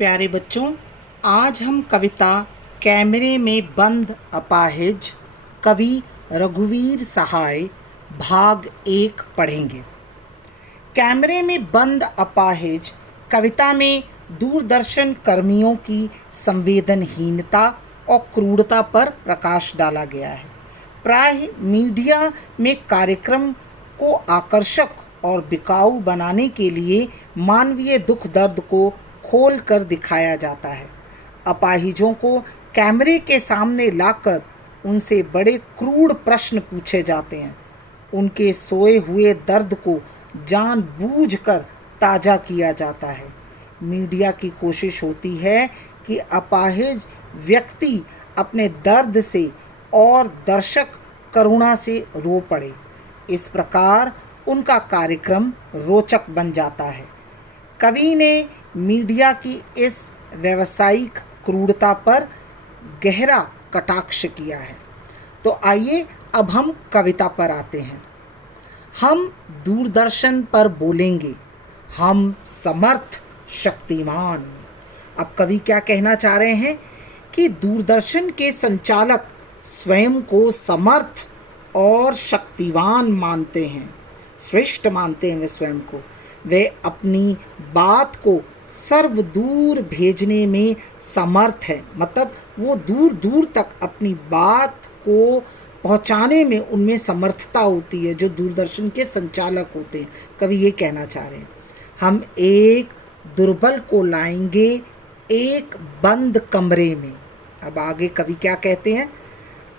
प्यारे बच्चों, आज हम कविता कैमरे में बंद अपाहिज कवि रघुवीर सहाय भाग 1 पढ़ेंगे। कैमरे में बंद अपाहिज कविता में दूरदर्शन कर्मियों की संवेदनहीनता और क्रूरता पर प्रकाश डाला गया है। प्राय मीडिया में कार्यक्रम को आकर्षक और बिकाऊ बनाने के लिए मानवीय दुख दर्द को खोल कर दिखाया जाता है। अपाहिजों को कैमरे के सामने लाकर उनसे बड़े क्रूर प्रश्न पूछे जाते हैं। उनके सोए हुए दर्द को जानबूझकर ताज़ा किया जाता है। मीडिया की कोशिश होती है कि अपाहिज व्यक्ति अपने दर्द से और दर्शक करुणा से रो पड़े। इस प्रकार उनका कार्यक्रम रोचक बन जाता है। कवि ने मीडिया की इस व्यावसायिक क्रूरता पर गहरा कटाक्ष किया है। तो आइए अब हम कविता पर आते हैं। हम दूरदर्शन पर बोलेंगे, हम समर्थ शक्तिमान। अब कवि क्या कहना चाह रहे हैं कि दूरदर्शन के संचालक स्वयं को समर्थ और शक्तिवान मानते हैं, श्रेष्ठ मानते हैं वे स्वयं को। वे अपनी बात को सर्वदूर भेजने में समर्थ है, मतलब वो दूर दूर तक अपनी बात को पहुंचाने में उनमें समर्थता होती है, जो दूरदर्शन के संचालक होते हैं। कवि ये कहना चाह रहे हैं, हम एक दुर्बल को लाएंगे एक बंद कमरे में। अब आगे कवि क्या कहते हैं,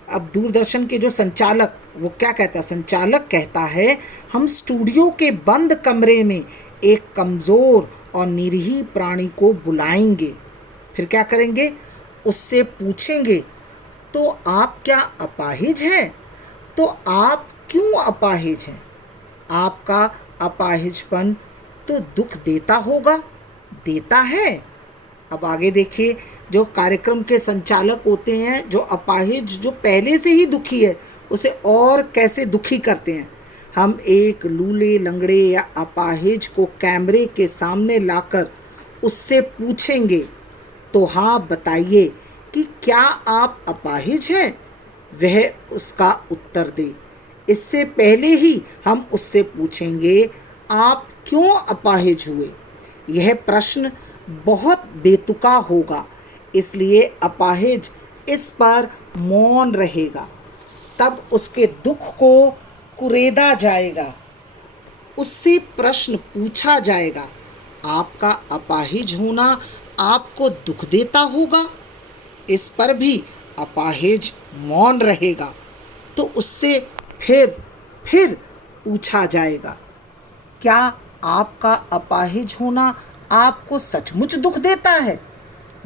अब दूरदर्शन के जो संचालक वो क्या कहता है, संचालक कहता है हम स्टूडियो के बंद कमरे में एक कमज़ोर और निरीह प्राणी को बुलाएंगे। फिर क्या करेंगे, उससे पूछेंगे तो आप क्या अपाहिज हैं? तो आप क्यों अपाहिज हैं? आपका अपाहिजपन तो दुख देता होगा, देता है। अब आगे देखिए, जो कार्यक्रम के संचालक होते हैं, जो अपाहिज जो पहले से ही दुखी है उसे और कैसे दुखी करते हैं। हम एक लूले लंगड़े या अपाहिज को कैमरे के सामने लाकर उससे पूछेंगे तो हाँ बताइए कि क्या आप अपाहिज हैं? वह उसका उत्तर दे। इससे पहले ही हम उससे पूछेंगे आप क्यों अपाहिज हुए। यह प्रश्न बहुत बेतुका होगा, इसलिए अपाहिज इस पर मौन रहेगा। तब उसके दुख को कुरेदा जाएगा, उससे प्रश्न पूछा जाएगा, आपका अपाहिज होना आपको दुख देता होगा? इस पर भी अपाहिज मौन रहेगा। तो उससे फिर पूछा जाएगा, क्या आपका अपाहिज होना आपको सचमुच दुख देता है?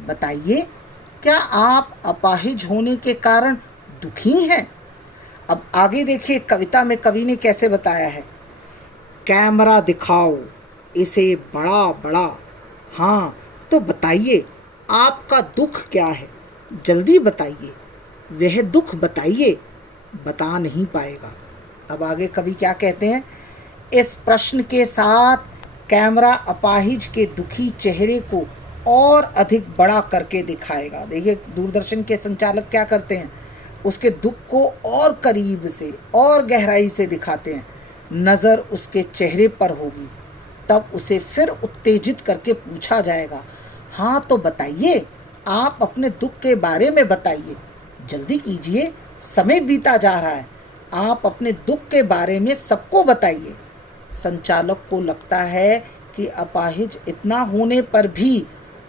बताइए, क्या आप अपाहिज होने के कारण दुखी हैं? अब आगे देखिए कविता में कवि ने कैसे बताया है, कैमरा दिखाओ इसे बड़ा बड़ा, हाँ तो बताइए आपका दुख क्या है, जल्दी बताइए। वह दुख बताइए, बता नहीं पाएगा। अब आगे कवि क्या कहते हैं, इस प्रश्न के साथ कैमरा अपाहिज के दुखी चेहरे को और अधिक बड़ा करके दिखाएगा। देखिए दूरदर्शन के संचालक क्या करते हैं, उसके दुख को और करीब से और गहराई से दिखाते हैं। नज़र उसके चेहरे पर होगी, तब उसे फिर उत्तेजित करके पूछा जाएगा, हाँ तो बताइए आप अपने दुख के बारे में बताइए, जल्दी कीजिए, समय बीता जा रहा है, आप अपने दुख के बारे में सबको बताइए। संचालक को लगता है कि अपाहिज इतना होने पर भी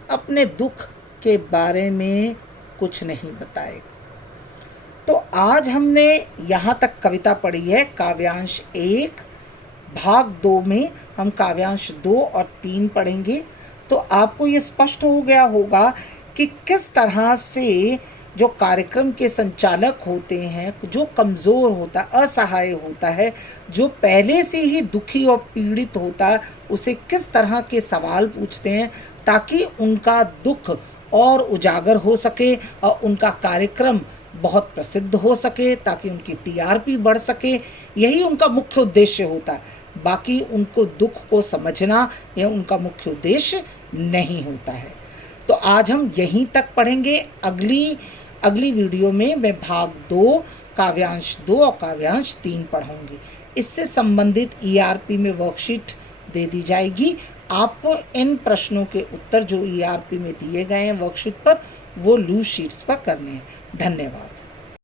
अपने दुख के बारे में कुछ नहीं बताएगा। तो आज हमने यहाँ तक कविता पढ़ी है। काव्यांश 1 भाग 2 में हम काव्यांश 2 और 3 पढ़ेंगे। तो आपको ये स्पष्ट हो गया होगा कि किस तरह से जो कार्यक्रम के संचालक होते हैं, जो कमज़ोर होता है, असहाय होता है, जो पहले से ही दुखी और पीड़ित होता है, उसे किस तरह के सवाल पूछते हैं ताकि उनका दुख और उजागर हो सके और उनका कार्यक्रम बहुत प्रसिद्ध हो सके, ताकि उनकी टीआरपी बढ़ सके। यही उनका मुख्य उद्देश्य होता है। बाकी उनको दुख को समझना यह उनका मुख्य उद्देश्य नहीं होता है। तो आज हम यहीं तक पढ़ेंगे। अगली वीडियो में मैं भाग 2 काव्यांश 2 और काव्यांश 3 पढ़ाऊँगी। इससे संबंधित ERP में वर्कशीट दे दी जाएगी। आपको इन प्रश्नों के उत्तर जो ERP में दिए गए हैं वर्कशीट पर, वो लूज शीट्स पर करने हैं। धन्यवाद।